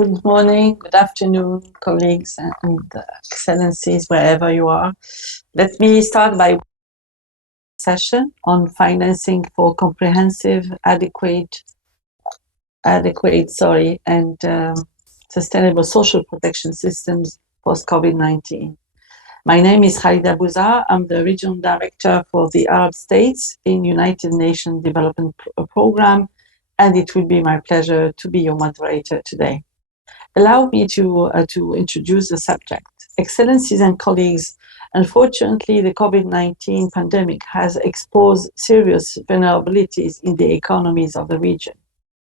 Good morning, good afternoon, colleagues and excellencies, wherever you are. Let me start by session on financing for comprehensive, adequate, and sustainable social protection systems post-COVID-19. My name is Khalida Bouzar. I'm the Regional Director for the Arab States in United Nations Development Program, and it will be my pleasure to be your moderator today. Allow me to introduce the subject. Excellencies and colleagues, unfortunately, the COVID-19 pandemic has exposed serious vulnerabilities in the economies of the region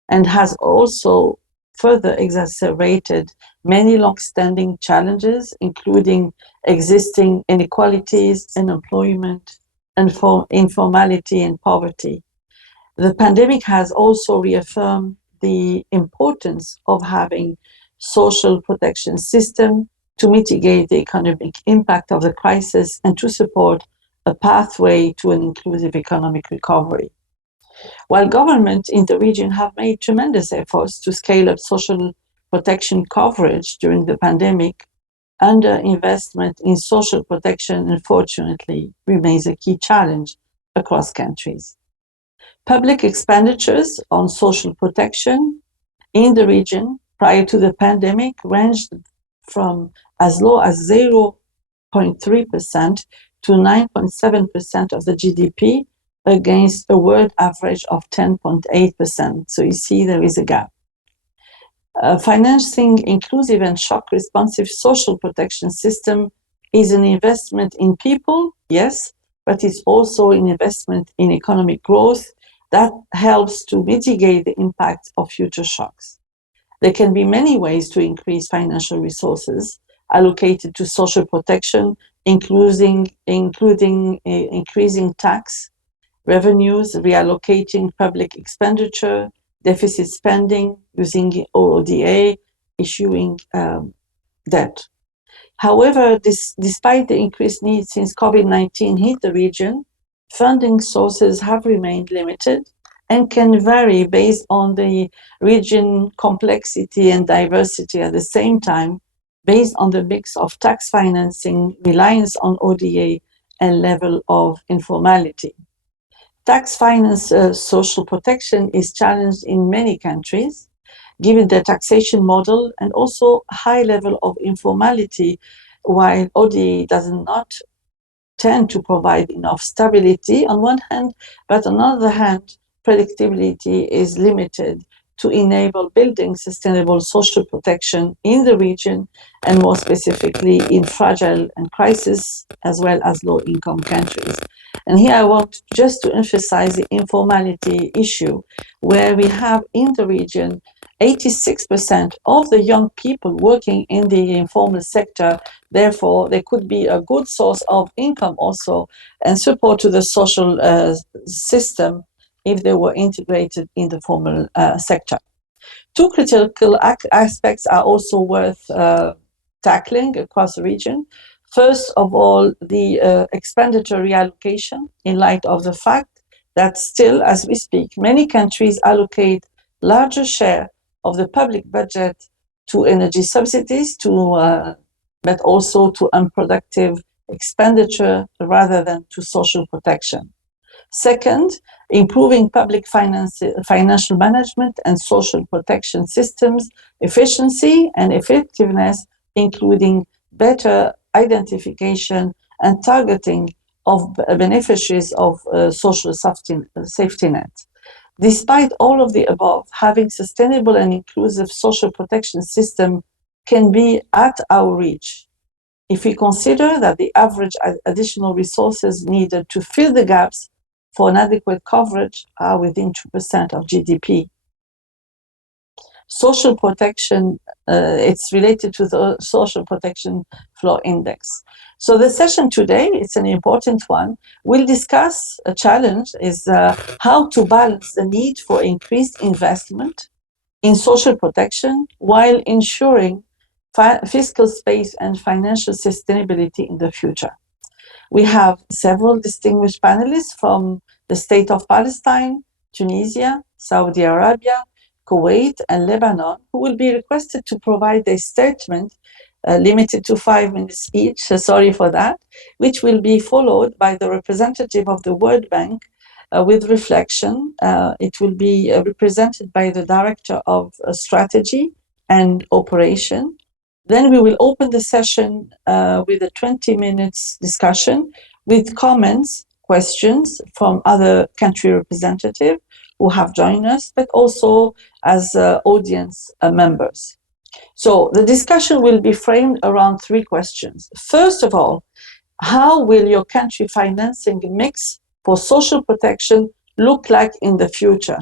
and has also further exacerbated many long-standing challenges, including existing inequalities, unemployment, informality, and poverty. The pandemic has also reaffirmed the importance of having social protection system to mitigate the economic impact of the crisis and to support a pathway to an inclusive economic recovery. While governments in the region have made tremendous efforts to scale up social protection coverage during the pandemic, underinvestment in social protection, unfortunately, remains a key challenge across countries. Public expenditures on social protection in the region prior to the pandemic ranged from as low as 0.3% to 9.7% of the GDP against a world average of 10.8%. So you see there is a gap. Financing inclusive and shock responsive social protection system is an investment in people, yes, but it's also an investment in economic growth that helps to mitigate the impact of future shocks. There can be many ways to increase financial resources allocated to social protection, including increasing tax revenues, reallocating public expenditure, deficit spending, using ODA, issuing debt. However, despite the increased need since COVID-19 hit the region, funding sources have remained limited and can vary based on the region complexity and diversity at the same time, based on the mix of tax financing, reliance on ODA, and level of informality. Tax finance social protection is challenged in many countries, given the taxation model and also high level of informality, while ODA does not tend to provide enough stability on one hand, but on the other hand, predictability is limited to enable building sustainable social protection in the region, and more specifically in fragile and crisis, as well as low-income countries. And here I want just to emphasize the informality issue, where we have in the region 86% of the young people working in the informal sector. Therefore, there could be a good source of income also and support to the social system if they were integrated in the formal sector. Two critical aspects are also worth tackling across the region. First of all, the expenditure reallocation, in light of the fact that still, as we speak, many countries allocate larger share of the public budget to energy subsidies, but also to unproductive expenditure rather than to social protection. Second, improving public financial management and social protection systems, efficiency and effectiveness, including better identification and targeting of beneficiaries of social safety net. Despite all of the above, having sustainable and inclusive social protection system can be at our reach if we consider that the average additional resources needed to fill the gaps for an adequate coverage are within 2% of GDP. Social protection, it's related to the social protection floor index. So the session today, it's an important one. We'll discuss a challenge is how to balance the need for increased investment in social protection while ensuring fiscal space and financial sustainability in the future. We have several distinguished panelists from the state of Palestine, Tunisia, Saudi Arabia, Kuwait, and Lebanon, who will be requested to provide a statement limited to 5 minutes each, sorry for that, which will be followed by the representative of the World Bank with reflection. It will be represented by the Director of Strategy and Operation. Then we will open the session with a 20 minutes discussion with comments, questions from other country representatives who have joined us, but also as audience members. So the discussion will be framed around 3 questions. First of all, how will your country financing mix for social protection look like in the future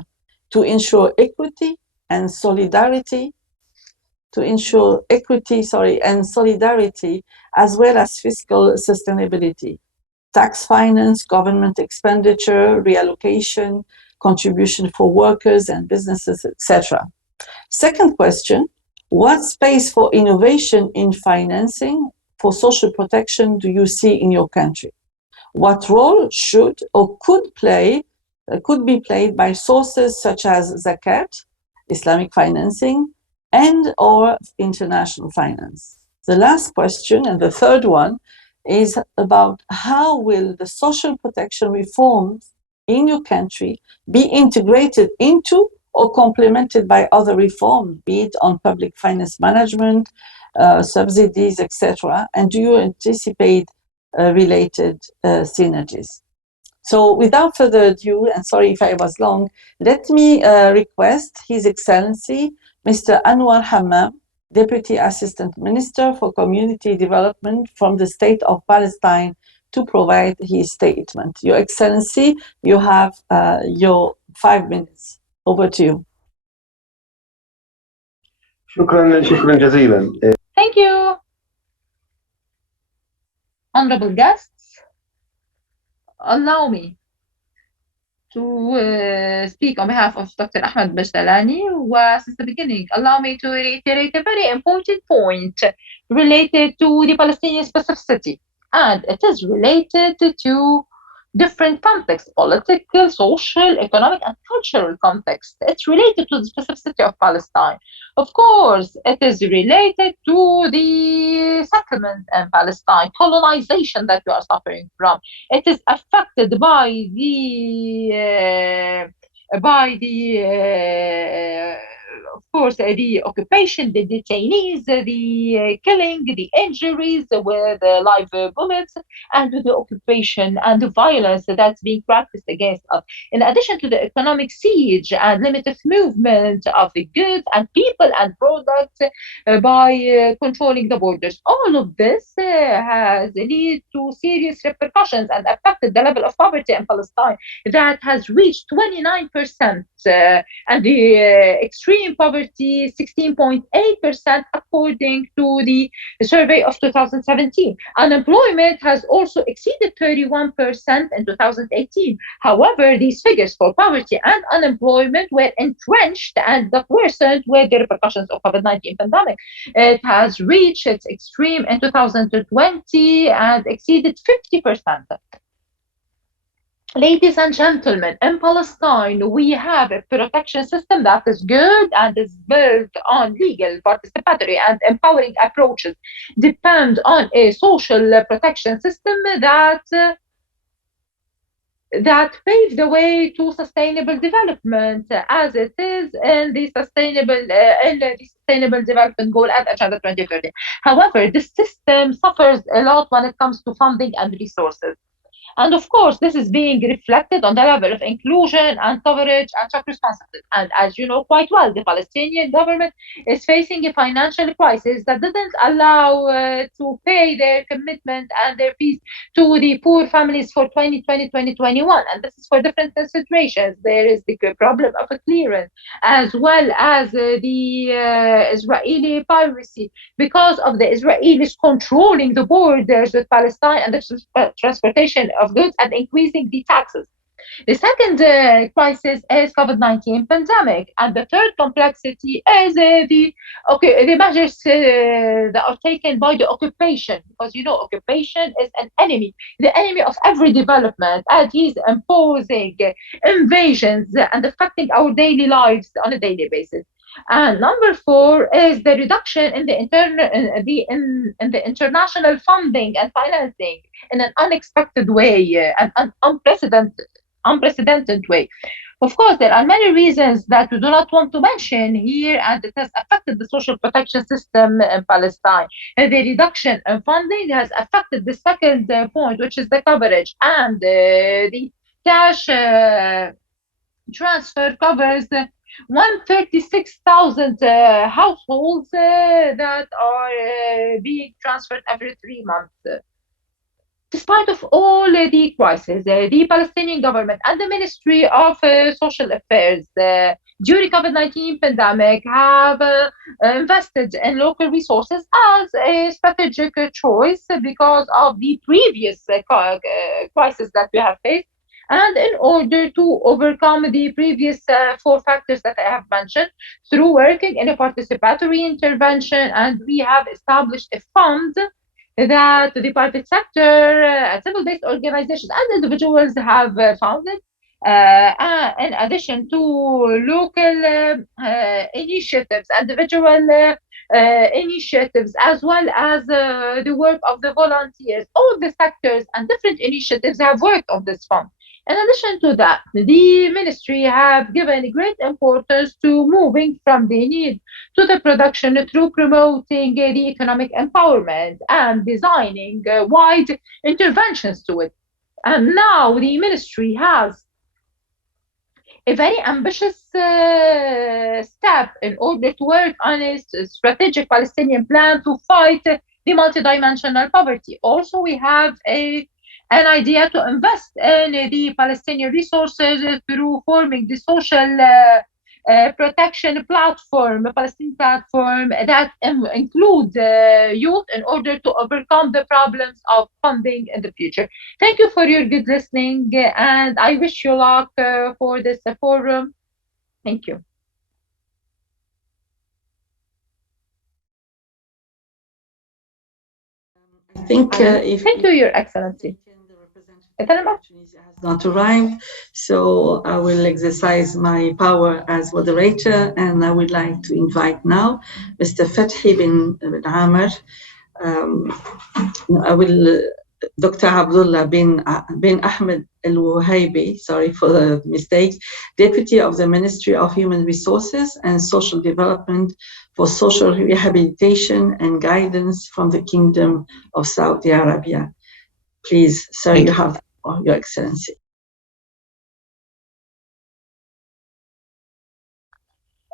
to ensure equity and solidarity, and solidarity, as well as fiscal sustainability, tax finance, government expenditure, reallocation, contribution for workers and businesses, etc. Second question, what space for innovation in financing for social protection do you see in your country? What role should or could be played by sources such as zakat, Islamic financing, and or international finance? The last question, and the third one, is about how will the social protection reforms in your country be integrated into or complemented by other reforms, be it on public finance management, subsidies, etc. And do you anticipate related synergies? So without further ado, and sorry if I was long, let me request His Excellency, Mr. Anwar Hamam, Deputy Assistant Minister for Community Development from the State of Palestine, to provide his statement. Your Excellency, you have your 5 minutes. Over to you. شكرا جزيلا. Thank you, honorable guests. Allow me to speak on behalf of Dr. Ahmad Bashtalani. Since the beginning, allow me to reiterate a very important point related to the Palestinian specificity. And it is related to different contexts, political, social, economic, and cultural context. It's related to the specificity of Palestine. Of course, it is related to the settlement in Palestine, colonization that we are suffering from. It is affected by of course, the occupation, the detainees, the killing, the injuries with live bullets, and the occupation and the violence that's being practiced against us. In addition to the economic siege and limited movement of the goods and people and products by controlling the borders. All of this has led to serious repercussions and affected the level of poverty in Palestine that has reached 29%, and the extreme poverty 16.8% according to the survey of 2017. Unemployment has also exceeded 31% in 2018. However, these figures for poverty and unemployment were entrenched and worsened with the repercussions of COVID-19 pandemic. It has reached its extreme in 2020 and exceeded 50%. Ladies and gentlemen, in Palestine, we have a protection system that is good and is built on legal, participatory, and empowering approaches. Depend on a social protection system that paves the way to sustainable development, as it is in the sustainable development goal and Agenda 2030. However, the system suffers a lot when it comes to funding and resources. And of course, this is being reflected on the level of inclusion and coverage and track responsiveness. And as you know quite well, the Palestinian government is facing a financial crisis that didn't allow to pay their commitment and their fees to the poor families for 2020-2021. And this is for different considerations. There is the problem of a clearance, as well as the Israeli piracy, because of the Israelis controlling the borders with Palestine and the transportation of goods and increasing the taxes. The second crisis is COVID-19 pandemic, and the third complexity is the Okay, the measures that are taken by the occupation, because occupation is an enemy, the enemy of every development, and he's imposing invasions and affecting our daily lives on a daily basis. And number four is the reduction in in the international funding and financing in an unexpected way, an unprecedented way. Of course, there are many reasons that we do not want to mention here, and it has affected the social protection system in Palestine. And the reduction in funding has affected the second point, which is the coverage, and the cash transfer covers 136,000 households that are being transferred every 3 months. Despite of all the crises, the Palestinian government and the Ministry of Social Affairs during COVID-19 pandemic have invested in local resources as a strategic choice because of the previous crisis that we have faced. And in order to overcome the previous four factors that I have mentioned, through working in a participatory intervention, and we have established a fund that the private sector, civil-based organizations, and individuals have founded. In addition to local initiatives, individual initiatives, as well as the work of the volunteers, all the sectors and different initiatives have worked on this fund. In addition to that, the ministry have given great importance to moving from the need to the production through promoting the economic empowerment and designing wide interventions to it. And now the ministry has a very ambitious step in order to work on a strategic Palestinian plan to fight the multidimensional poverty. Also, we have an idea to invest in the Palestinian resources through forming the social protection platform, a Palestinian platform that includes youth in order to overcome the problems of funding in the future. Thank you for your good listening, and I wish you luck for this forum. Thank you. I think if Thank you, Your Excellency. the representative of Tunisia has not arrived, so I will exercise my power as moderator, and I would like to invite now Mr. Fathi bin Amer. I will Dr. Abdullah bin Ahmad Al-Wuheibi, sorry for the mistakes, Deputy of the Ministry of Human Resources and Social Development for Social Rehabilitation and Guidance from the Kingdom of Saudi Arabia. Please, sir, you have, Your Excellency.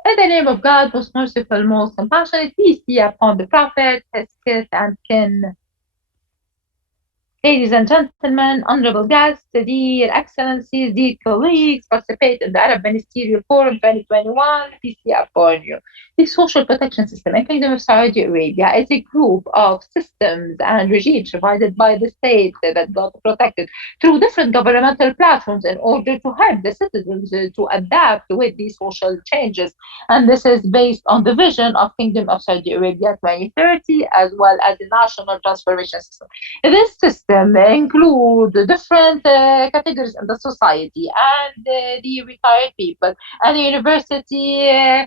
In the name of God, most merciful, most compassionate, peace be upon the Prophet, his kith and kin. Ladies and gentlemen, honorable guests, dear excellencies, dear colleagues, participate in the Arab Ministerial Forum 2021, peace be upon you. The social protection system in Kingdom of Saudi Arabia is a group of systems and regimes provided by the state that got protected through different governmental platforms in order to help the citizens to adapt with these social changes. And this is based on the vision of Kingdom of Saudi Arabia 2030, as well as the National Transformation System. This system include different categories in the society, and the retired people, and university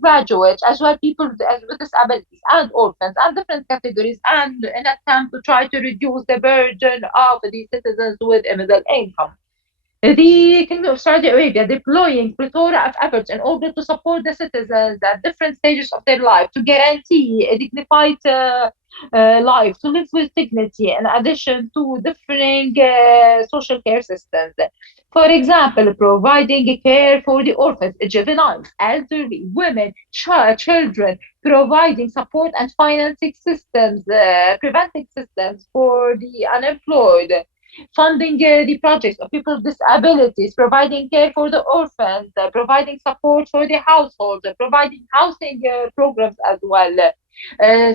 graduates, as well people with disabilities, and orphans, and different categories, and in attempt to try to reduce the burden of the citizens with a middle income. The Kingdom of Saudi Arabia deploying plethora of efforts in order to support the citizens at different stages of their life to guarantee a dignified life, to live with dignity, in addition to differing social care systems. For example, providing care for the orphans, juveniles, elderly, women, children, providing support and financing systems, preventing systems for the unemployed, funding the projects of people with disabilities, providing care for the orphans, providing support for the households, providing housing programs as well.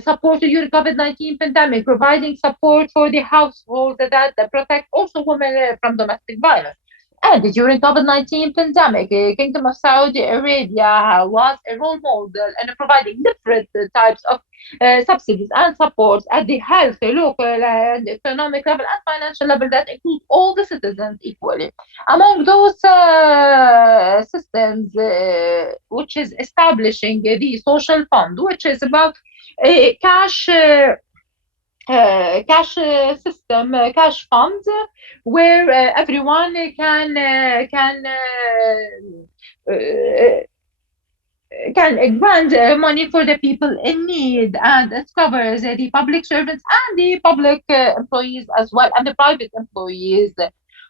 Support during COVID-19 pandemic, providing support for the household that protect also women from domestic violence. And during COVID-19 pandemic, Kingdom of Saudi Arabia was a role model in providing different types of subsidies and supports at the health, local and economic level and financial level that include all the citizens equally. Among those systems, which is establishing the social fund, which is about cash system, cash fund, where everyone uh, can grant money for the people in need, and it covers the public servants and the public employees as well, and the private employees.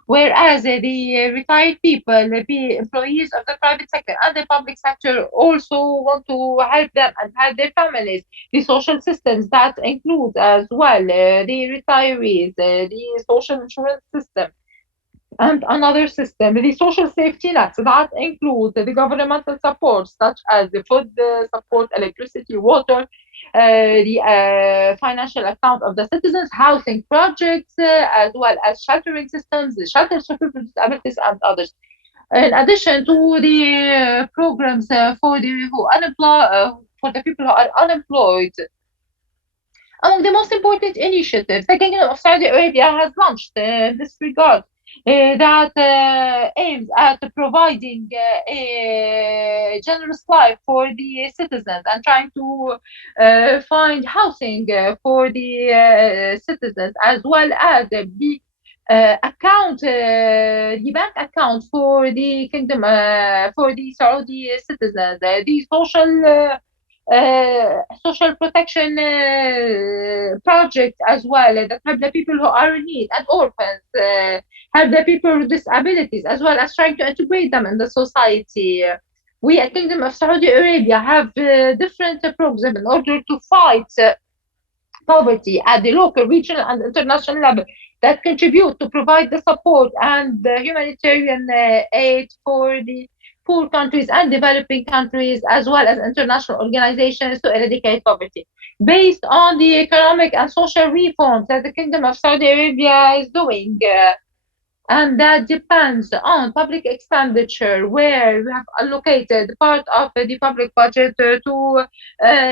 Whereas the retired people, the employees of the private sector and the public sector also want to help them and help their families. The social systems that include as well the retirees, the social insurance system, and another system, the social safety nets that include the governmental support such as the food support, electricity, water, the financial account of the citizens, housing projects, as well as sheltering systems, the shelters for people with disabilities, and others. In addition to the programs for the people who are unemployed, among the most important initiatives the Kingdom of Saudi Arabia has launched in this regard that aims at providing a generous life for the citizens and trying to find housing for the citizens, as well as the bank account for the kingdom, for the Saudi citizens, the social protection project as well that help the people who are in need and orphans, help the people with disabilities, as well as trying to integrate them in the society. We at Kingdom of Saudi Arabia have different programs in order to fight poverty at the local, regional, and international level that contribute to provide the support and the humanitarian aid for the poor countries and developing countries, as well as international organizations to eradicate poverty. Based on the economic and social reforms that the Kingdom of Saudi Arabia is doing, and that depends on public expenditure, where we have allocated part of the public budget to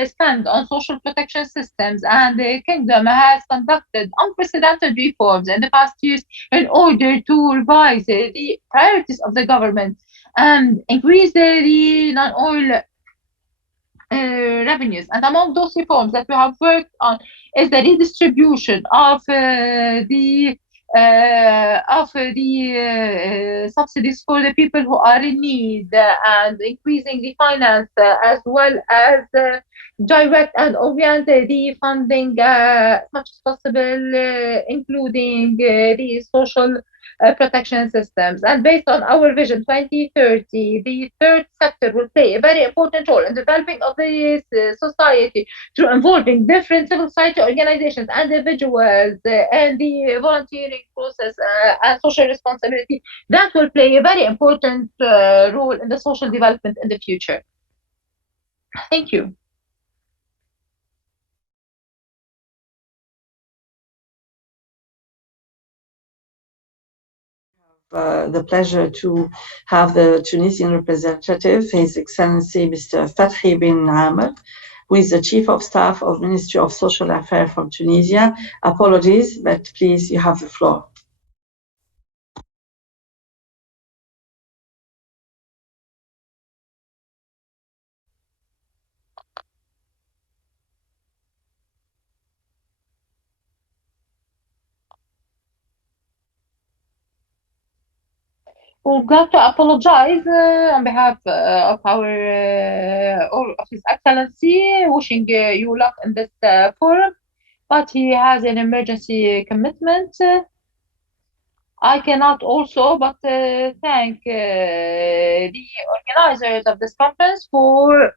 spend on social protection systems. And the kingdom has conducted unprecedented reforms in the past years in order to revise the priorities of the government and increase the non-oil revenues. And among those reforms that we have worked on is the redistribution of the subsidies for the people who are in need, and increasing the finance, as well as direct and oriented the funding as much as possible, including the social protection systems. And based on our vision 2030, the third sector will play a very important role in developing of this society through involving different civil society organizations and individuals and the volunteering process and social responsibility that will play a very important role in the social development in the future. Thank you. The pleasure to have the Tunisian representative, His Excellency Mr. Fathi bin Amer, who is the Chief of Staff of Ministry of Social Affairs from Tunisia. Apologies, but please, you have the floor. We've got to apologize on behalf of our of His Excellency, wishing you luck in this forum, but he has an emergency commitment. I cannot also but thank the organizers of this conference for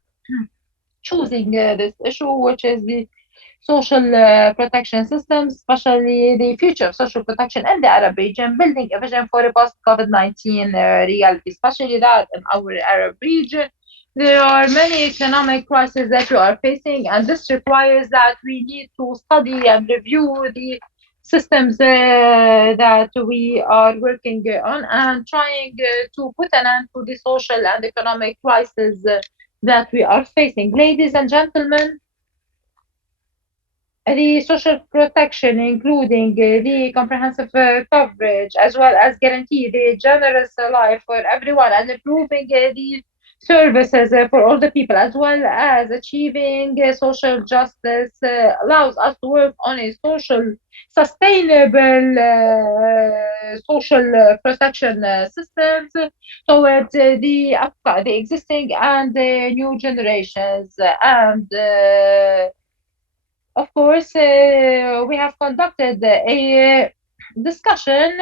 choosing this issue, which is the social protection systems, especially the future of social protection in the Arab region, building a vision for a post-COVID-19 reality, especially that in our Arab region. There are many economic crises that we are facing, and this requires that we need to study and review the systems that we are working on and trying to put an end to the social and economic crisis that we are facing. Ladies and gentlemen, the social protection, including the comprehensive coverage, as well as guarantee the generous life for everyone and improving the services for all the people, as well as achieving social justice, allows us to work on a sustainable social protection systems towards the existing and new generations. And of course, we have conducted a discussion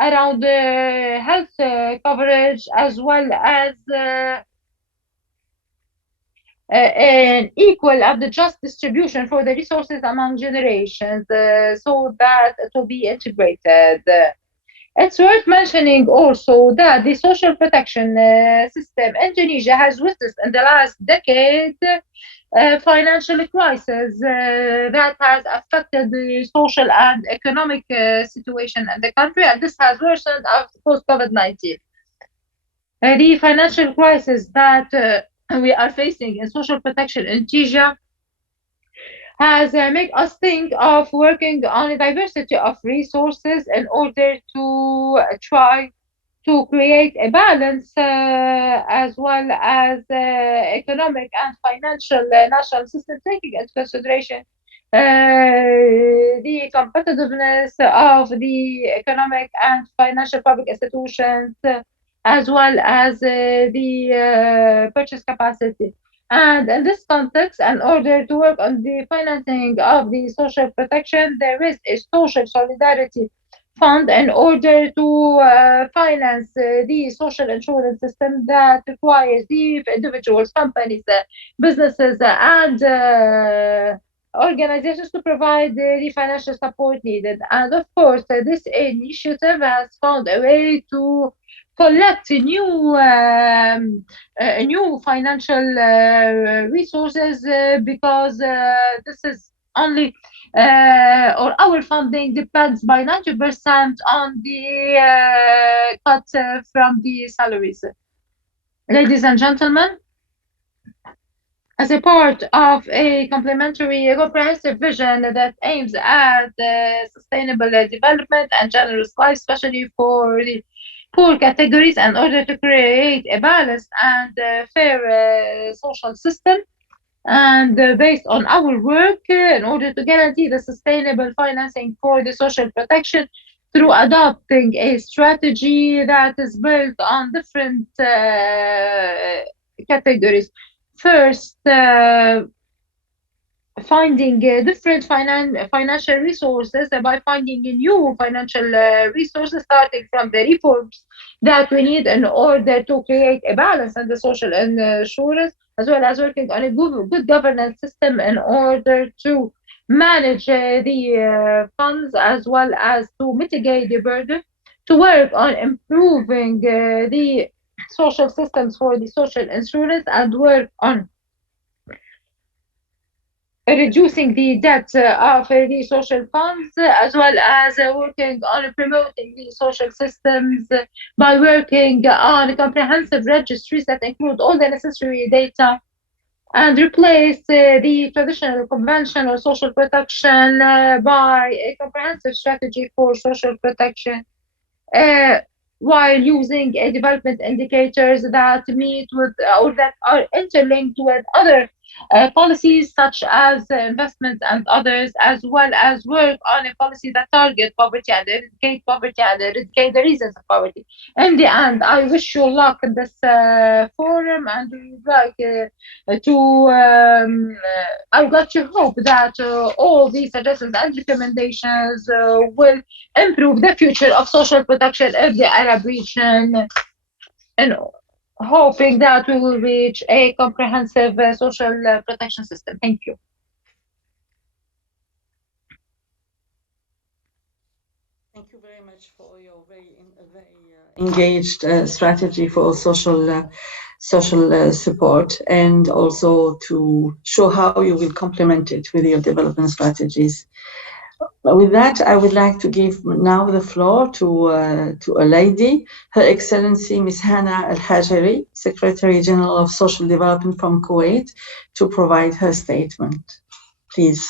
around health coverage as well as an equal and just distribution for the resources among generations so that it will be integrated. It's worth mentioning also that the social protection system in Tunisia has witnessed in the last decade financial crisis that has affected the social and economic situation in the country, and this has worsened after post COVID-19. The financial crisis that we are facing in social protection in Tunisia has made us think of working on a diversity of resources in order to try to create a balance as well as economic and financial national system, taking into consideration the competitiveness of the economic and financial public institutions, as well as the purchase capacity. And in this context, in order to work on the financing of the social protection, there is a social solidarity fund in order to finance the social insurance system that requires the individuals, companies, businesses, and organizations to provide the financial support needed. And of course, this initiative has found a way to collect new financial resources because this is only or our funding depends by 90% on the cut from the salaries. Ladies and gentlemen, as a part of a complementary comprehensive vision that aims at sustainable development and generous life, especially for the poor categories, in order to create a balanced and fair social system, and based on our work in order to guarantee the sustainable financing for the social protection through adopting a strategy that is built on different categories. First, finding different financial resources by finding new financial resources, starting from the reforms that we need in order to create a balance in the social insurance, as well as working on a good governance system in order to manage the funds as well as to mitigate the burden, to work on improving the social systems for the social insurance, and work on reducing the debt of the social funds, as well as working on promoting the social systems by working on comprehensive registries that include all the necessary data and replace the traditional conventional social protection by a comprehensive strategy for social protection uh, while using development indicators that meet with or that are interlinked with other policies such as investments and others, as well as work on a policy that target poverty and eradicate the reasons of poverty. In the end, I wish you luck in this forum, and we would like I would like to hope that all these suggestions and recommendations will improve the future of social protection in the Arab region, and hoping that we will reach a comprehensive social protection system. Thank you. Thank you very much for your very engaged strategy for social support, and also to show how you will complement it with your development strategies. With that, I would like to give now the floor to a lady, Her Excellency Ms. Hanaa Al-Hajery, Secretary General of Social Development from Kuwait, to provide her statement. Please.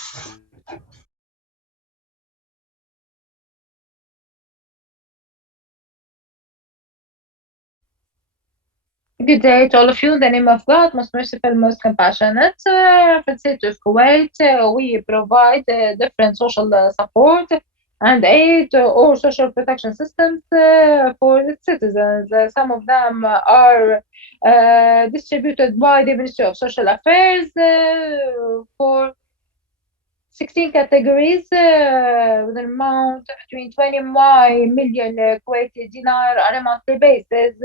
Good day to all of you. In the name of God, most merciful, most compassionate. For the state of Kuwait, we provide different social support and aid or social protection systems for its citizens. Some of them are distributed by the Ministry of Social Affairs for 16 categories with an amount between 20 million Kuwaiti dinar on a monthly basis.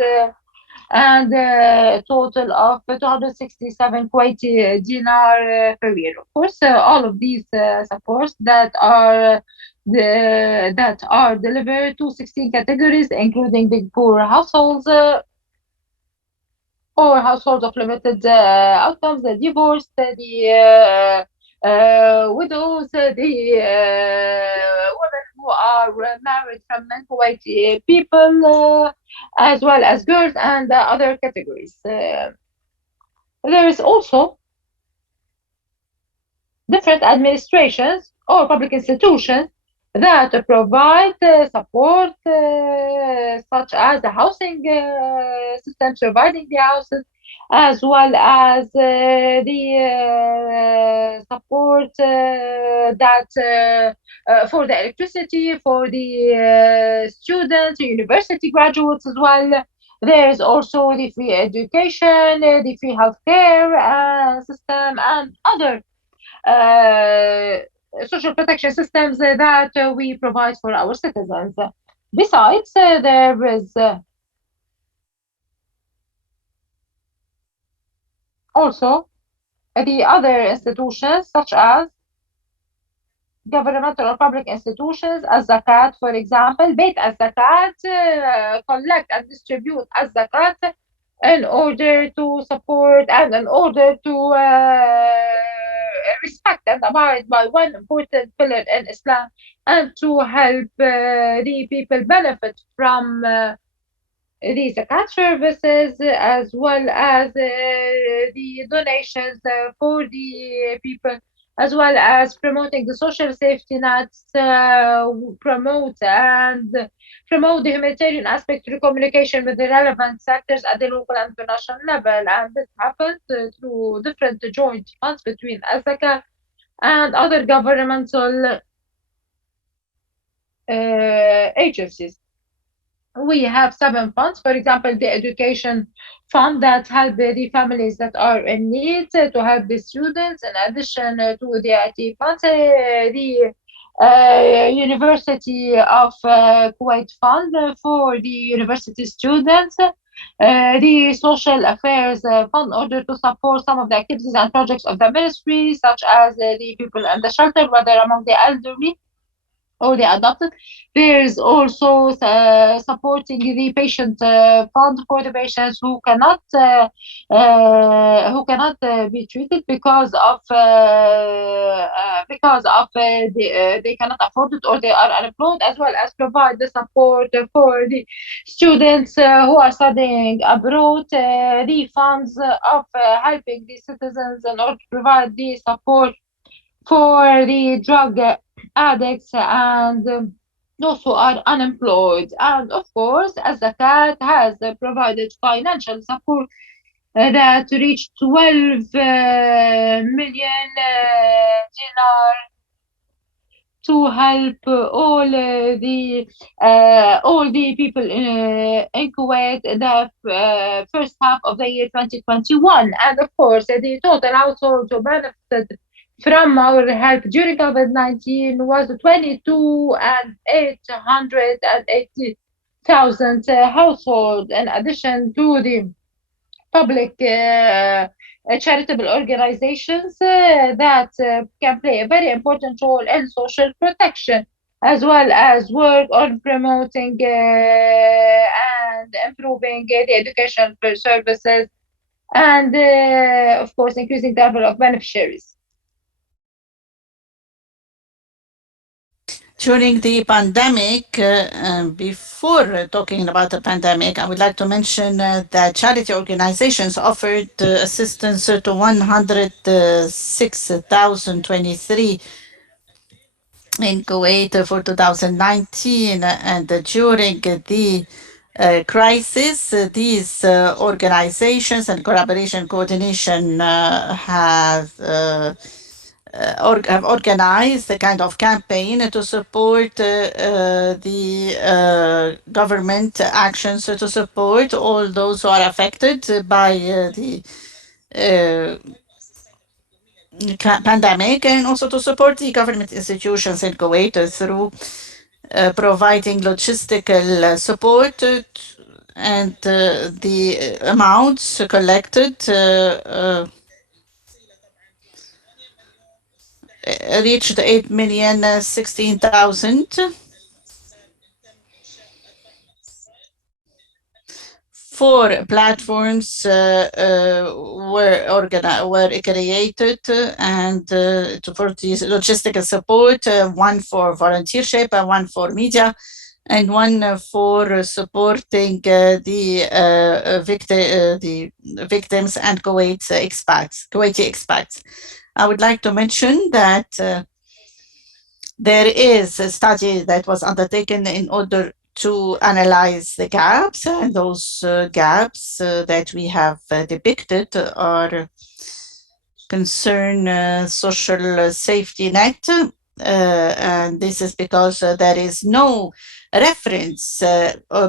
And a total of 267 Kuwaiti dinar per year. Of course, all of these supports that are delivered to 16 categories, including the poor households or households of limited outcomes, the divorced, the widows, the women who are married from non-Kuwaiti people, as well as girls and other categories. There is also different administrations or public institutions that provide support, such as the housing system, providing the houses, as well as the support that for the electricity, for the students, university graduates as well. There is also the free education, the free healthcare system, and other uh, social protection systems that we provide for our citizens. Besides, there is also the other institutions, such as governmental or public institutions, as zakat, for example. Bait as zakat, collect and distribute as zakat in order to support and in order to respect and abide by one important pillar in Islam, and to help the people benefit from the zakat services, as well as the donations for the people, as well as promoting the social safety nets, promote the humanitarian aspect through communication with the relevant sectors at the local and international level. And this happens through different joint funds between Azaka and other governmental agencies. We have 7 funds, for example, the education fund that help the families that are in need, to help the students, in addition to the IT funds, the University of Kuwait fund for the university students, the social affairs fund, in order to support some of the activities and projects of the ministry, such as the people in the shelter, whether among the elderly or the adopted. There is also supporting the patient fund for the patients who cannot be treated they cannot afford it, or they are unemployed, as well as provide the support for the students who are studying abroad. The funds of helping the citizens in order to provide the support for the drug addicts and those who are unemployed. And of course, as the cat has provided financial support that reached 12 million dinar to help all the people in Kuwait in the first half of the year 2021. And of course, the total household who benefited from our help during COVID-19 was 22 and 880,000 households, in addition to the public charitable organizations that can play a very important role in social protection, as well as work on promoting and improving the education services, and of course increasing the number of beneficiaries. During the pandemic, before talking about the pandemic, I would like to mention that charity organizations offered assistance to 106,023 in Kuwait for 2019, and during the crisis, these organizations and collaboration coordination have organized a kind of campaign to support the government actions to support all those who are affected by the uh, pandemic, and also to support the government institutions in Kuwait through providing logistical support, and the amounts collected reached 8,016,000. Four platforms were created, and for this logistical support, one for volunteership, one for media, and one for supporting the victims and Kuwaiti expats. I would like to mention that there is a study that was undertaken in order to analyze the gaps, and those gaps that we have depicted are concern social safety net, and this is because there is no reference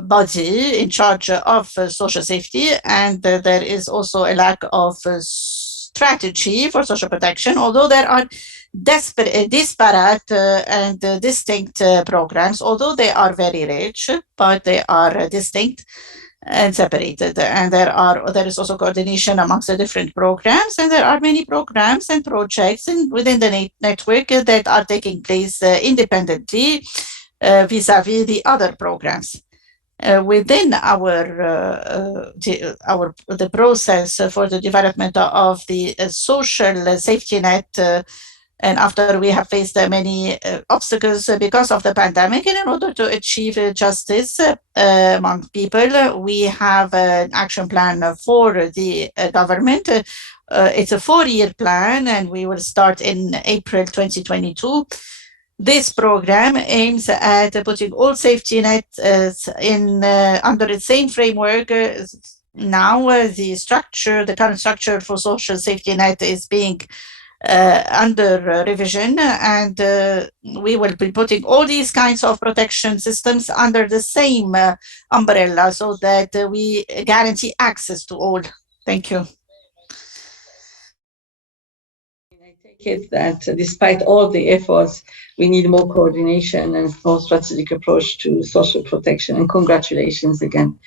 body in charge of social safety, and there is also a lack of strategy for social protection, although there are disparate and distinct programs, although they are very rich, but they are distinct and separated. And there is also coordination amongst the different programs, and there are many programs and projects within the network that are taking place independently vis-a-vis the other programs. Within the process for the development of the social safety net, and after we have faced many obstacles because of the pandemic, and in order to achieve justice among people, we have an action plan for the government. It's a 4-year plan, and we will start in April 2022. This program aims at putting all safety nets under the same framework. Now, the current structure for social safety net is being under revision, and we will be putting all these kinds of protection systems under the same umbrella, so that we guarantee access to all. Thank you. I take it that despite all the efforts, we need more coordination and more strategic approach to social protection, and congratulations again.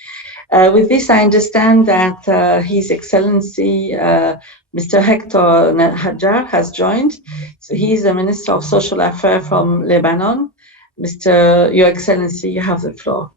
With this, I understand that His Excellency Mr. Hector Hajar has joined. So he is the Minister of Social Affairs from Lebanon. Your Excellency, you have the floor.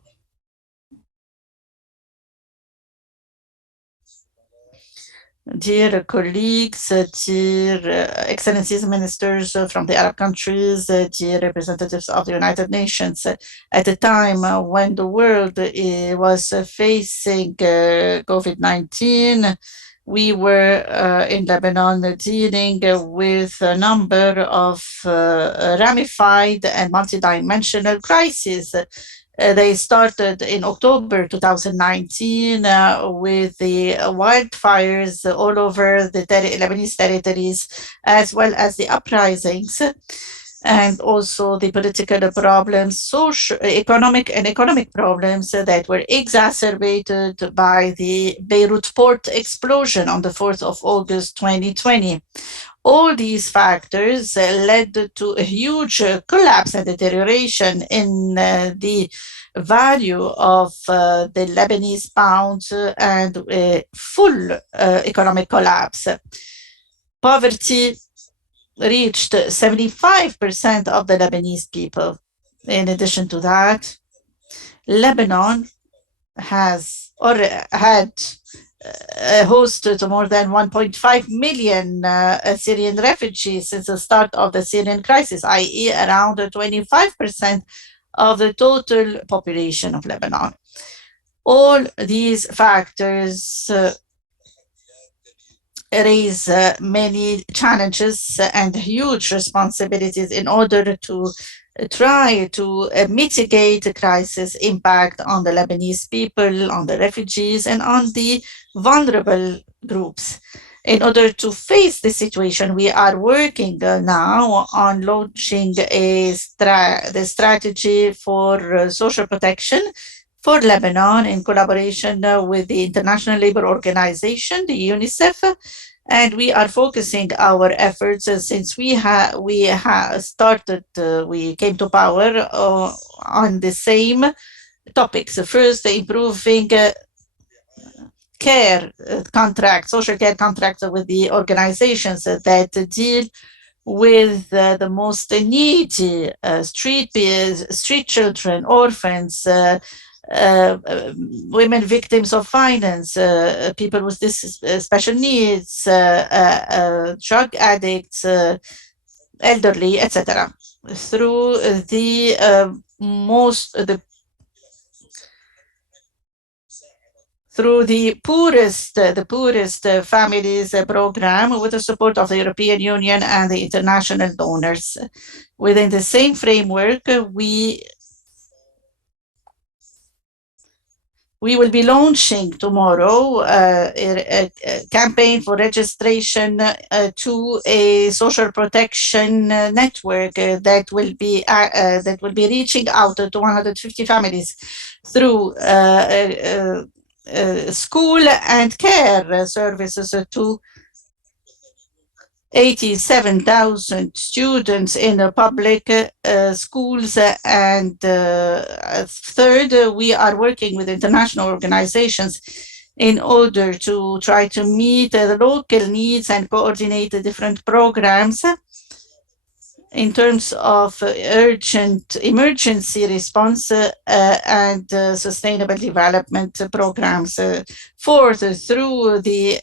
Dear colleagues, dear excellencies, ministers from the Arab countries, dear representatives of the United Nations, at a time when the world was facing COVID-19, we were in Lebanon dealing with a number of ramified and multidimensional crises. They started in October 2019 with the wildfires all over the Lebanese territories, as well as the uprisings, and also the political problems, economic problems that were exacerbated by the Beirut port explosion on the 4th of August 2020. All these factors led to a huge collapse and deterioration in the value of the Lebanese pound, and a full economic collapse. Poverty reached 75% of the Lebanese people. In addition to that, Lebanon had host to more than 1.5 million Syrian refugees since the start of the Syrian crisis, i.e. around 25% of the total population of Lebanon. All these factors raise many challenges and huge responsibilities in order to try to mitigate the crisis impact on the Lebanese people, on the refugees, and on the vulnerable groups. In order to face this situation, we are working now on launching the strategy for social protection for Lebanon in collaboration with the International Labour Organization, the UNICEF, and we are focusing our efforts since we came to power on the same topics. First, improving care contracts, social care contracts with the organizations that deal with the most needy street children, orphans, women victims of violence, people with special needs, drug addicts, elderly, etc. Through the poorest families program with the support of the European Union and the international donors. Within the same framework, we will be launching tomorrow a campaign for registration to a social protection network that will be reaching out to 150 families through school and care services to 87,000 students in public schools. And third, we are working with international organizations in order to try to meet the local needs and coordinate the different programs in terms of urgent emergency response and sustainable development programs. Fourth, through the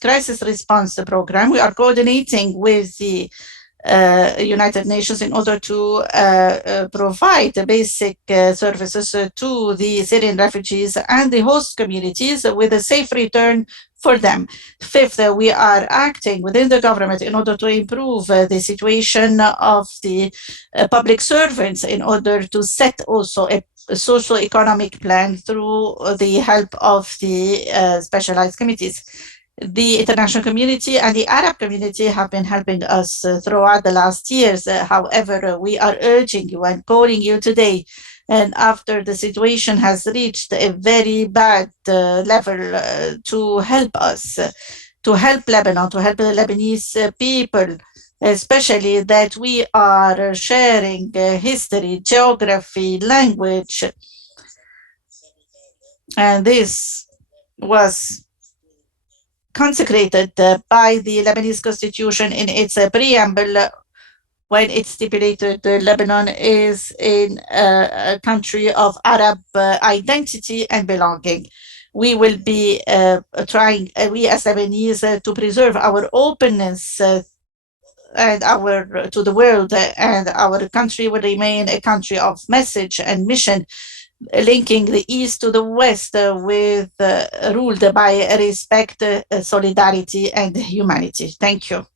crisis response program, we are coordinating with the United Nations in order to provide basic services to the Syrian refugees and the host communities with a safe return for them. Fifth, we are acting within the government in order to improve the situation of the public servants in order to set also a socio-economic plan through the help of the specialized committees. The international community and the Arab community have been helping us throughout the last years. However, we are urging you and calling you today, and after the situation has reached a very bad level, to help us, to help Lebanon, to help the Lebanese people, especially that we are sharing history, geography, language. And this was consecrated by the Lebanese constitution in its preamble when it stipulated Lebanon is in a country of Arab identity and belonging. We will be trying, we as Lebanese, to preserve our openness and to the world, and our country will remain a country of message and mission, linking the East to the West with ruled by respect, solidarity, and humanity. Thank you.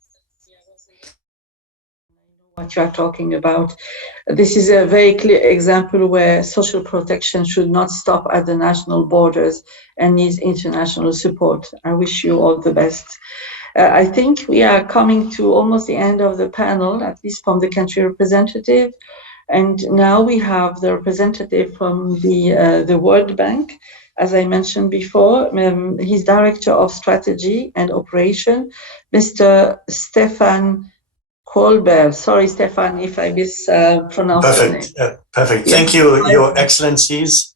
What you are talking about. This is a very clear example where social protection should not stop at the national borders and needs international support. I wish you all the best. I think we are coming to almost the end of the panel, at least from the country representative. And now we have the representative from the World Bank. As I mentioned before, he's Director of Strategy and Operation, Mr. Stefan Kolber. Sorry, Stefan, if I mispronounced your name. Perfect. Yeah. Thank you, Your Excellencies,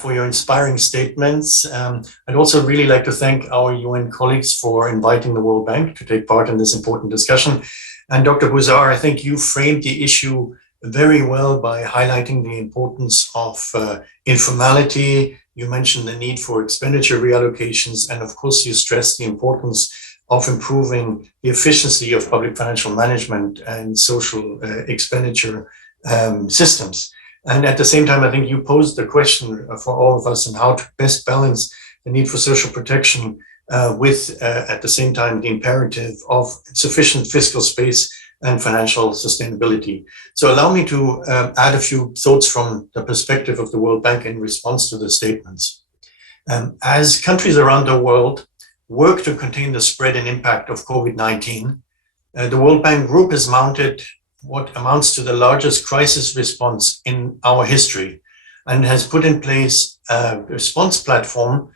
for your inspiring statements. I'd also really like to thank our UN colleagues for inviting the World Bank to take part in this important discussion. And Dr. Bouzar, I think you framed the issue very well by highlighting the importance of informality, you mentioned the need for expenditure reallocations, and of course you stress the importance of improving the efficiency of public financial management and social expenditure systems. And at the same time, I think you posed the question for all of us on how to best balance the need for social protection with, at the same time, the imperative of sufficient fiscal space and financial sustainability. So allow me to add a few thoughts from the perspective of the World Bank in response to the statements. As countries around the world work to contain the spread and impact of COVID-19, the World Bank Group has mounted what amounts to the largest crisis response in our history and has put in place a response platform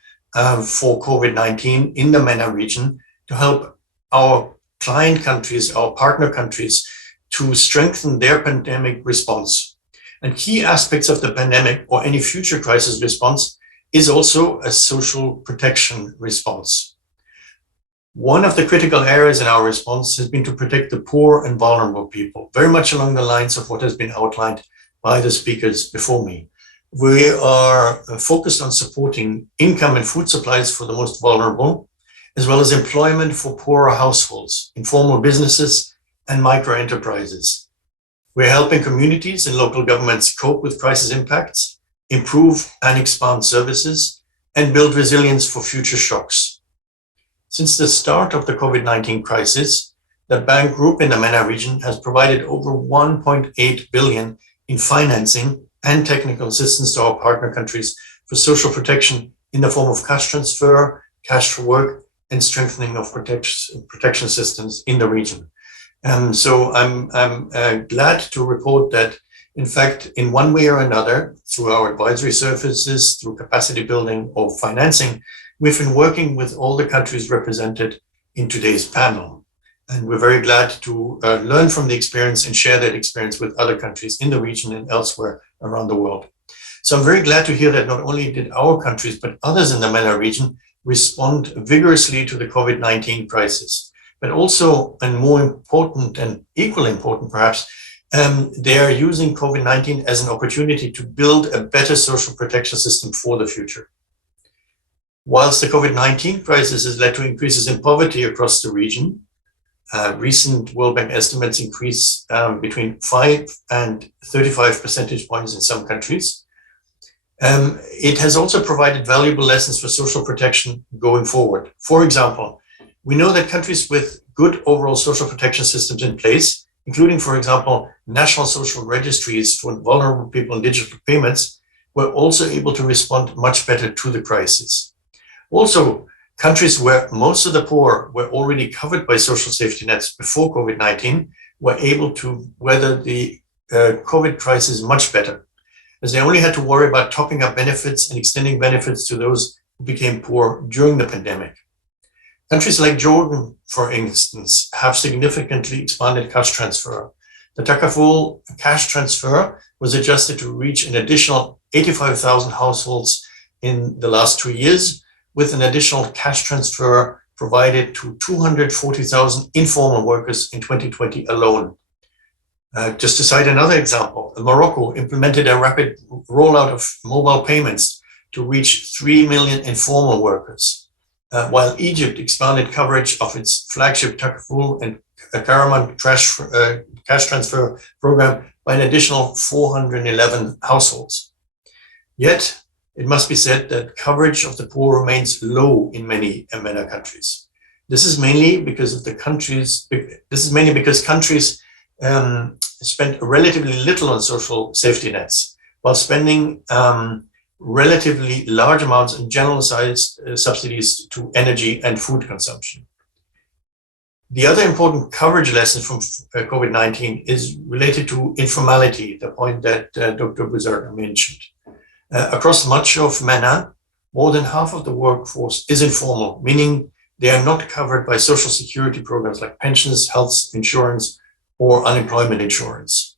for COVID-19 in the MENA region to help our client countries, our partner countries, to strengthen their pandemic response. And key aspects of the pandemic or any future crisis response is also a social protection response. One of the critical areas in our response has been to protect the poor and vulnerable people, very much along the lines of what has been outlined by the speakers before me. We are focused on supporting income and food supplies for the most vulnerable, as well as employment for poorer households, informal businesses, and micro enterprises. We're helping communities and local governments cope with crisis impacts, improve and expand services, and build resilience for future shocks. Since the start of the COVID-19 crisis, the bank group in the MENA region has provided over 1.8 billion in financing and technical assistance to our partner countries for social protection in the form of cash transfer, cash for work, and strengthening of protection systems in the region. So I'm glad to report that, in fact, in one way or another, through our advisory services, through capacity building or financing, we've been working with all the countries represented in today's panel. And we're very glad to learn from the experience and share that experience with other countries in the region and elsewhere around the world. So I'm very glad to hear that not only did our countries, but others in the MENA region respond vigorously to the COVID-19 crisis, but also, and more important and equally important perhaps, they are using COVID-19 as an opportunity to build a better social protection system for the future. Whilst the COVID-19 crisis has led to increases in poverty across the region, recent World Bank estimates increase between 5 and 35 percentage points in some countries. It has also provided valuable lessons for social protection going forward. For example, we know that countries with good overall social protection systems in place, including, for example, national social registries for vulnerable people and digital payments, were also able to respond much better to the crisis. Also, countries where most of the poor were already covered by social safety nets before COVID-19 were able to weather the COVID crisis much better, as they only had to worry about topping up benefits and extending benefits to those who became poor during the pandemic. Countries like Jordan, for instance, have significantly expanded cash transfer. The Takaful cash transfer was adjusted to reach an additional 85,000 households in the last 2 years, with an additional cash transfer provided to 240,000 informal workers in 2020 alone. Just to cite another example, Morocco implemented a rapid rollout of mobile payments to reach 3 million informal workers, while Egypt expanded coverage of its flagship Takaful and Karaman cash transfer program by an additional 411 households. Yet, it must be said that coverage of the poor remains low in many MENA countries. This is mainly because countries spent relatively little on social safety nets, while spending relatively large amounts in general-sized subsidies to energy and food consumption. The other important coverage lesson from COVID-19 is related to informality, the point that Dr. Bouzar mentioned. Across much of MENA, more than half of the workforce is informal, meaning they are not covered by social security programs like pensions, health insurance, or unemployment insurance.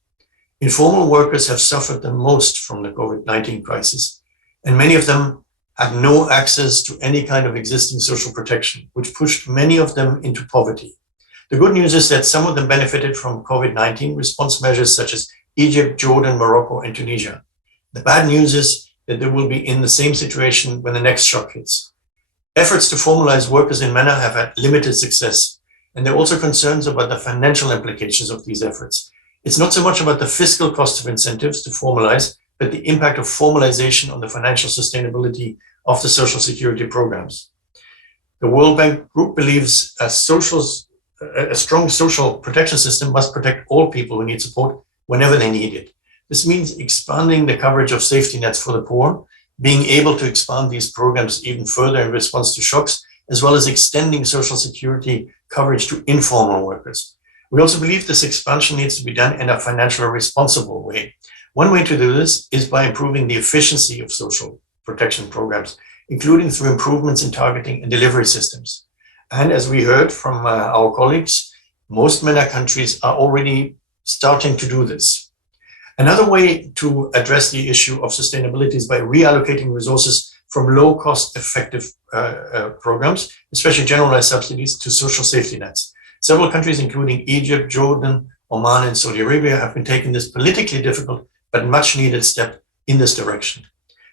Informal workers have suffered the most from the COVID-19 crisis, and many of them have no access to any kind of existing social protection, which pushed many of them into poverty. The good news is that some of them benefited from COVID-19 response measures such as Egypt, Jordan, Morocco, and Tunisia. The bad news is that they will be in the same situation when the next shock hits. Efforts to formalize workers in MENA have had limited success, and there are also concerns about the financial implications of these efforts. It's not so much about the fiscal cost of incentives to formalize, but the impact of formalization on the financial sustainability of the social security programs. The World Bank Group believes a strong social protection system must protect all people who need support whenever they need it. This means expanding the coverage of safety nets for the poor, being able to expand these programs even further in response to shocks, as well as extending social security coverage to informal workers. We also believe this expansion needs to be done in a financially responsible way. One way to do this is by improving the efficiency of social protection programs, including through improvements in targeting and delivery systems. And as we heard from our colleagues, most MENA countries are already starting to do this. Another way to address the issue of sustainability is by reallocating resources from low-cost effective programs, especially generalized subsidies, to social safety nets. Several countries, including Egypt, Jordan, Oman, and Saudi Arabia, have been taking this politically difficult but much needed step in this direction.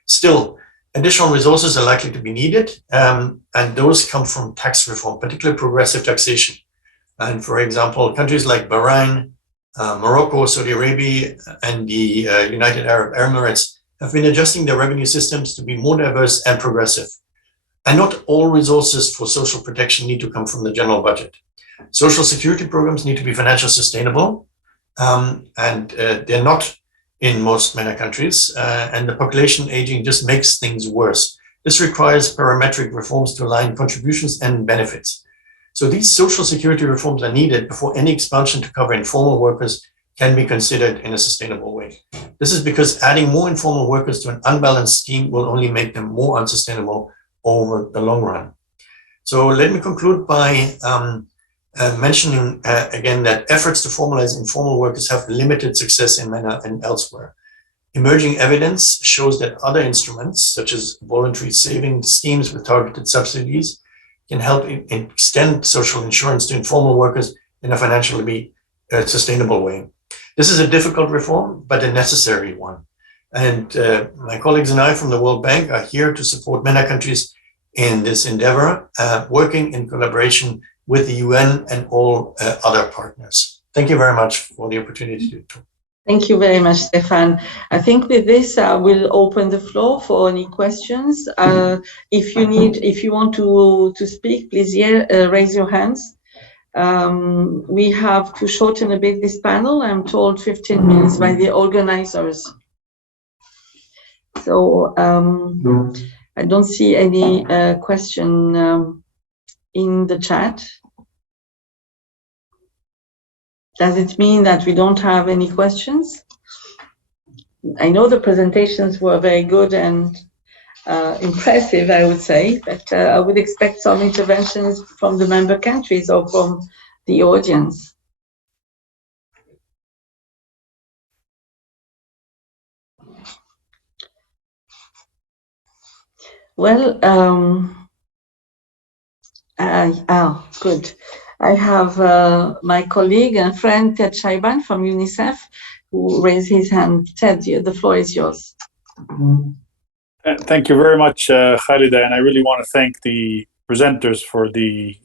Still, additional resources are likely to be needed, and those come from tax reform, particularly progressive taxation. And for example, countries like Bahrain, Morocco, Saudi Arabia, and the United Arab Emirates have been adjusting their revenue systems to be more diverse and progressive. And not all resources for social protection need to come from the general budget. Social security programs need to be financially sustainable, and they're not in most MENA countries, and the population aging just makes things worse. This requires parametric reforms to align contributions and benefits. So these social security reforms are needed before any expansion to cover informal workers can be considered in a sustainable way. This is because adding more informal workers to an unbalanced scheme will only make them more unsustainable over the long run. So let me conclude by mentioning again that efforts to formalize informal workers have limited success in MENA and elsewhere. Emerging evidence shows that other instruments, such as voluntary saving schemes with targeted subsidies, can help extend social insurance to informal workers in a financially sustainable way. This is a difficult reform, but a necessary one. And my colleagues and I from the World Bank are here to support MENA countries in this endeavor, working in collaboration with the UN and all other partners. Thank you very much for the opportunity to talk. Thank you very much, Stefan. I think with this, we'll open the floor for any questions. If you want to speak, please raise your hands. We have to shorten a bit this panel. I'm told 15 minutes by the organizers. So I don't see any question in the chat. Does it mean that we don't have any questions? I know the presentations were very good and impressive, I would say, but I would expect some interventions from the member countries or from the audience. Well, good. I have my colleague and friend Ted Shaiban from UNICEF who raised his hand. Ted, the floor is yours. Thank you very much, Khalida, and I really want to thank the presenters for the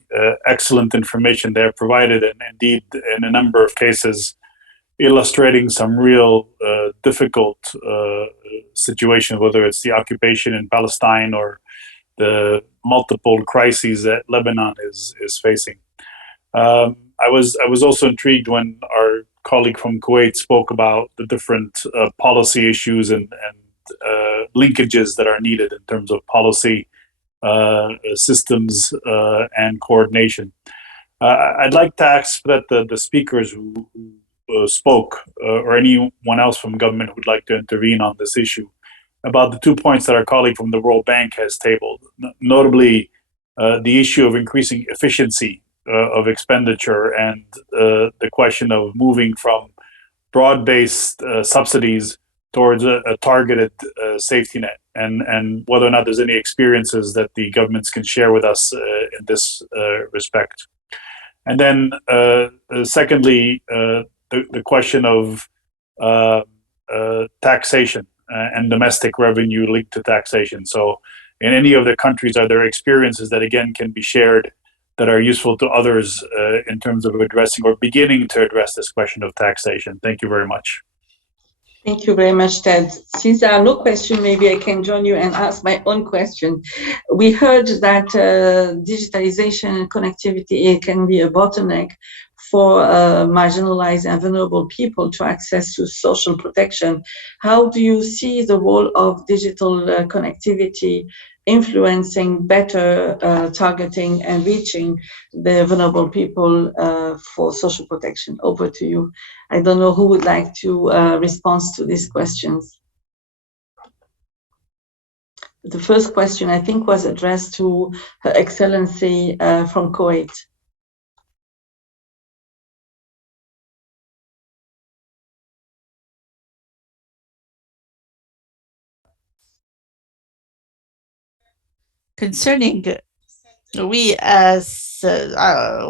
excellent information they have provided, and indeed in a number of cases illustrating some real difficult situations, whether it's the occupation in Palestine or the multiple crises that Lebanon is facing. I was also intrigued when our colleague from Kuwait spoke about the different policy issues and linkages that are needed in terms of policy systems and coordination. I'd like to ask that the speakers who spoke or anyone else from government who'd like to intervene on this issue about the 2 points that our colleague from the World Bank has tabled, notably the issue of increasing efficiency of expenditure and the question of moving from broad-based subsidies towards a targeted safety net, and whether or not there's any experiences that the governments can share with us in this respect. And then secondly, the question of taxation. and domestic revenue linked to taxation. So in any of the countries, are there experiences that again can be shared that are useful to others in terms of addressing or beginning to address this question of taxation? Thank you very much. Thank you very much, Ted. Since there are no questions, maybe I can join you and ask my own question. We heard that digitalization and connectivity can be a bottleneck for marginalized and vulnerable people to access to social protection. How do you see the role of digital connectivity influencing better targeting and reaching the vulnerable people for social protection? Over to you. I don't know who would like to respond to these questions. The first question, I think, was addressed to Her Excellency from Kuwait. Concerning we as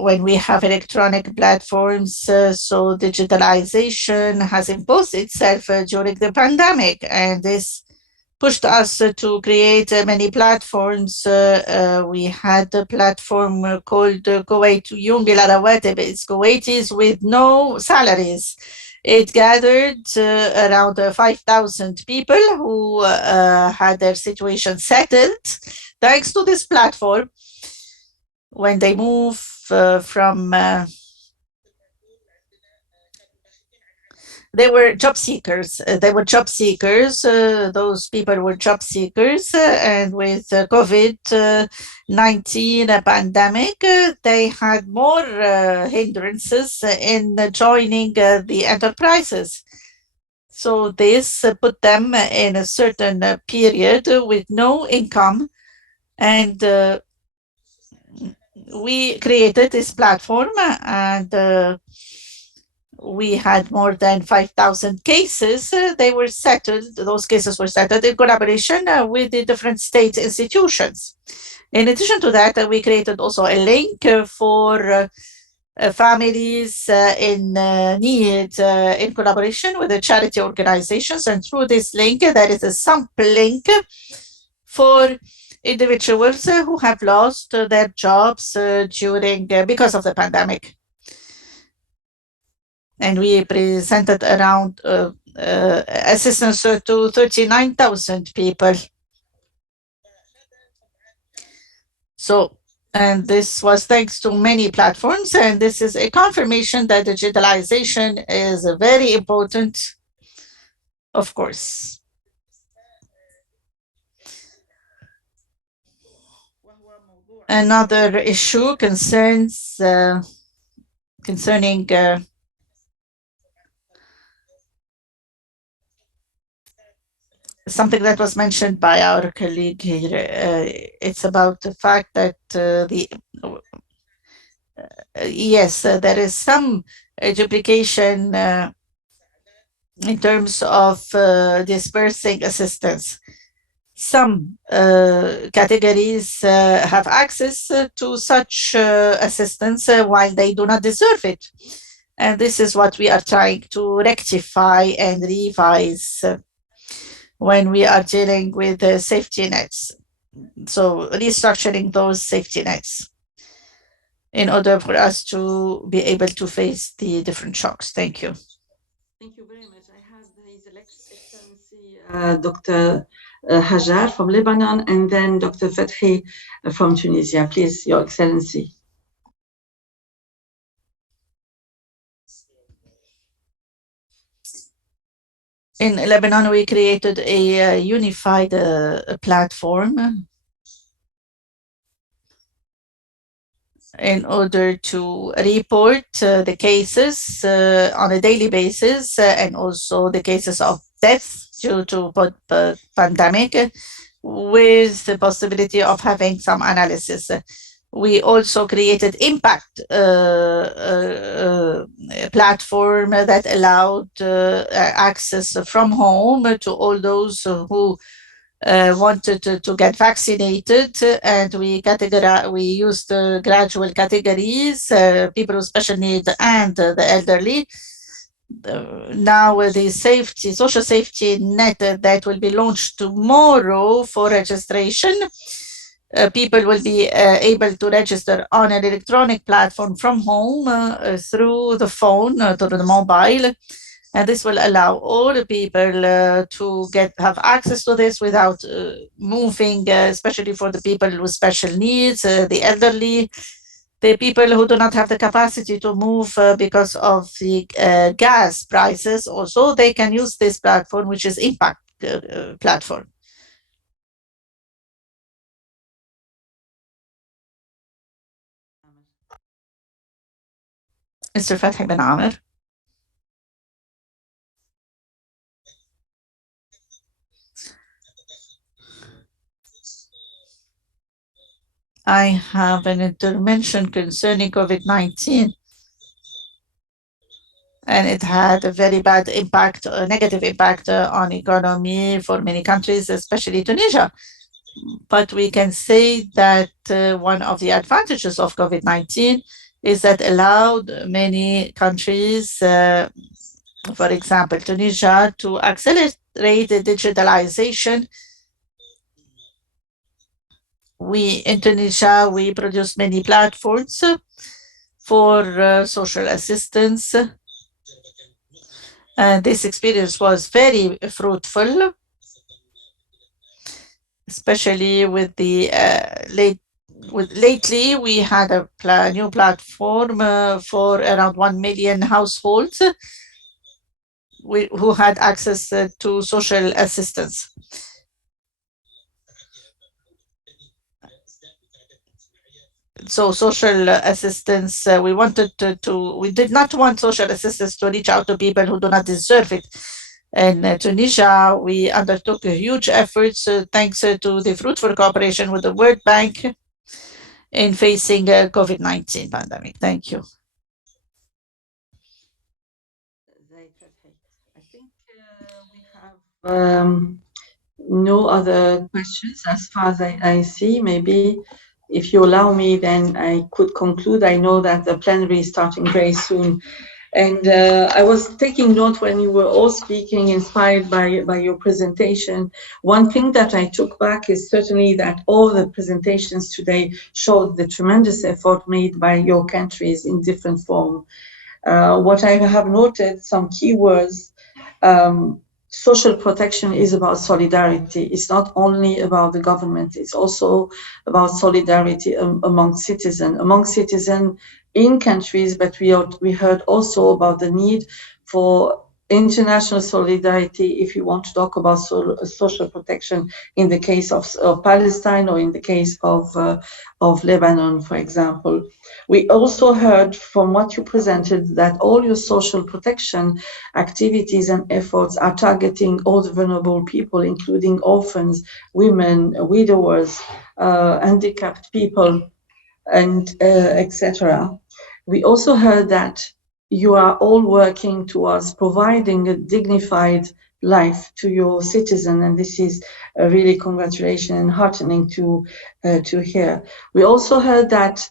when we have electronic platforms, so digitalization has imposed itself during the pandemic, and this pushed us to create many platforms. We had a platform called Kuwait Young Rawatib. It's Kuwaitis with no salaries. It gathered around 5,000 people who had their situation settled thanks to this platform. When they move from they were job seekers. Those people were job seekers, and with COVID-19 pandemic, they had more hindrances in joining the enterprises. So this put them in a certain period with no income, and we created this platform, and we had more than 5,000 cases. They were settled. Those cases were settled in collaboration with the different state institutions. In addition to that, we created also a link for families in need in collaboration with the charity organizations. And through this link, there is a sump link for individuals who have lost their jobs because of the pandemic. And we presented around assistance to 39,000 people. So, and this was thanks to many platforms, and this is a confirmation that digitalization is very important, of course. Another issue concerning something that was mentioned by our colleague here. It's about the fact that yes, there is some duplication in terms of dispersing assistance. Some categories have access to such assistance while they do not deserve it. And this is what we are trying to rectify and revise when we are dealing with the safety nets. So restructuring those safety nets in order for us to be able to face the different shocks. Thank you. Thank you very much. I have His Excellency Dr. Hajar from Lebanon, and then Dr. Fathi from Tunisia. Please, Your Excellency. In Lebanon, we created a unified platform in order to report the cases on a daily basis and also the cases of death due to pandemic, with the possibility of having some analysis. We also created impact platform that allowed access from home to all those who wanted to get vaccinated, and we used gradual categories, people with special needs and the elderly. now the social safety net that will be launched tomorrow for registration. People will be able to register on an electronic platform from home through the phone, through the mobile. And this will allow all the people to have access to this without moving, especially for the people with special needs, the elderly, the people who do not have the capacity to move because of the gas prices. Also, they can use this platform, which is Impact platform. Mr. Fathi bin Amer. I have an intervention concerning COVID-19, and it had a very bad impact, a negative impact on economy for many countries, especially Tunisia. But we can say that one of the advantages of COVID-19 is that allowed many countries, for example, Tunisia, to accelerate the digitalization. In Tunisia, we produce many platforms for social assistance. And this experience was very fruitful, especially with the lately we had a new platform for around 1 million households who had access to social assistance. So social assistance, we did not want social assistance to reach out to people who do not deserve it. In Tunisia, we undertook huge efforts thanks to the fruitful cooperation with the World Bank in facing COVID-19 pandemic. Thank you. I think we have no other questions as far as I see. Maybe if you allow me, then I could conclude. I know that the plenary is starting very soon. And I was taking note when you were all speaking, inspired by your presentation. One thing that I took back is certainly that all the presentations today showed the tremendous effort made by your countries in different form. What I have noted, some keywords, social protection is about solidarity. It's not only about the government, it's also about solidarity among citizens in countries, but we heard also about the need for international solidarity if you want to talk about social protection in the case of Palestine or in the case of Lebanon, for example. We also heard from what you presented that all your social protection activities and efforts are targeting all the vulnerable people, including orphans, women, widowers, handicapped people, and etc. We also heard that you are all working towards providing a dignified life to your citizen, and this is really congratulations and heartening to hear. We also heard that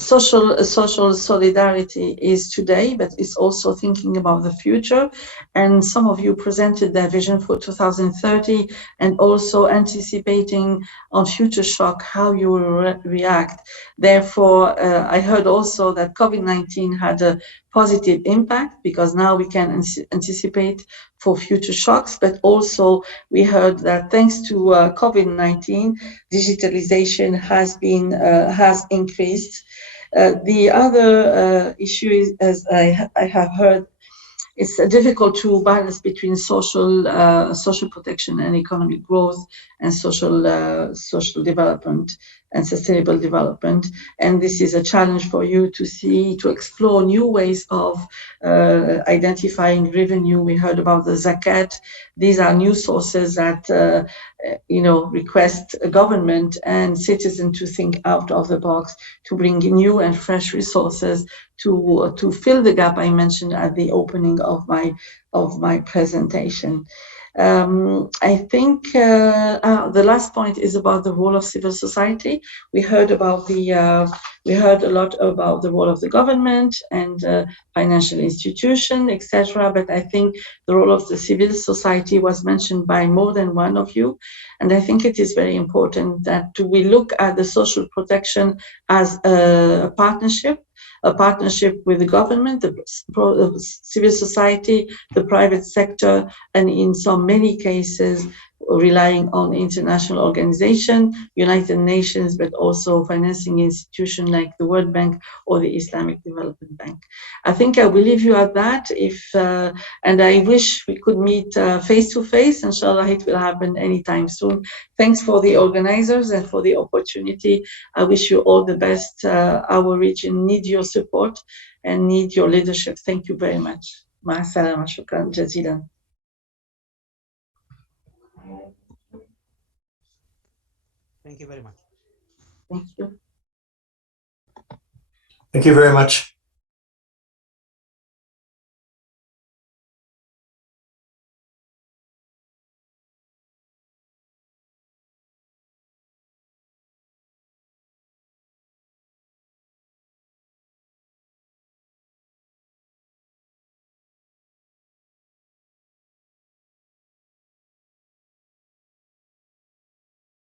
social solidarity is today, but it's also thinking about the future. And some of you presented their vision for 2030 and also anticipating on future shock, how you will react. Therefore, I heard also that COVID-19 had a positive impact because now we can anticipate for future shocks, but also we heard that thanks to COVID-19, digitalization has increased. The other issue is, as I have heard, it's difficult to balance between social protection and economic growth and social development and sustainable development. And this is a challenge for you to explore new ways of identifying revenue. We heard about the zakat. These are new sources that request government and citizens to think out of the box, to bring new and fresh resources to fill the gap I mentioned at the opening of my presentation. I think the last point is about the role of civil society. We heard about we heard a lot about the role of the government and financial institution, etc. But I think the role of the civil society was mentioned by more than one of you, and I think it is very important that we look at the social protection as a partnership with the government, the civil society, the private sector, and in so many cases, relying on international organization, United Nations, but also financing institutions like the World Bank or the Islamic Development Bank. I think I will leave you at that. And I wish we could meet face to face. Inshallah, it will happen anytime soon. Thanks for the organizers and for the opportunity. I wish you all the best. Our region needs your support and needs your leadership. Thank you very much. مع السلامة. شكرا جزيلا. Thank you very much. Thank you. Thank you very much.